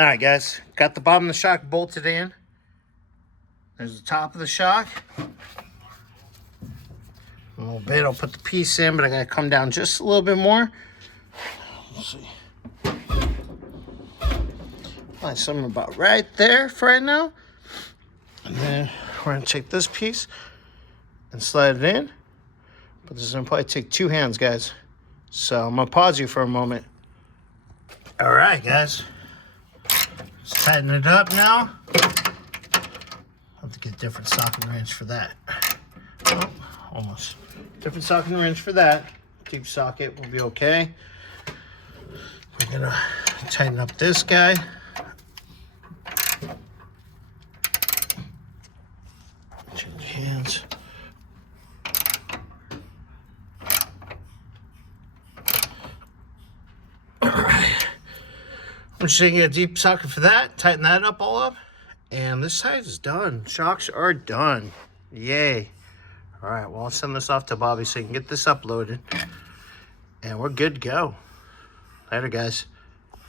All right, guys, got the bottom of the shock bolted in. There's the top of the shock. A little bit, I'll put the piece in, but I gotta come down just a little bit more. Let's see. Find something about right there for right now. And then we're gonna take this piece and slide it in. But this is gonna probably take 2 hands, guys. So I'm gonna pause you for a moment. All right, guys. Let's tighten it up now. I'll have to get a different socket wrench for that. Oh, almost. Different socket wrench for that. Deep socket will be okay. We're gonna tighten up this guy. Change hands. All right. I'm just gonna get a deep socket for that. Tighten that up all up. And this side is done. Shocks are done. Yay. All right, well, I'll send this off to Bobby so he can get this uploaded. And we're good to go. Later, guys.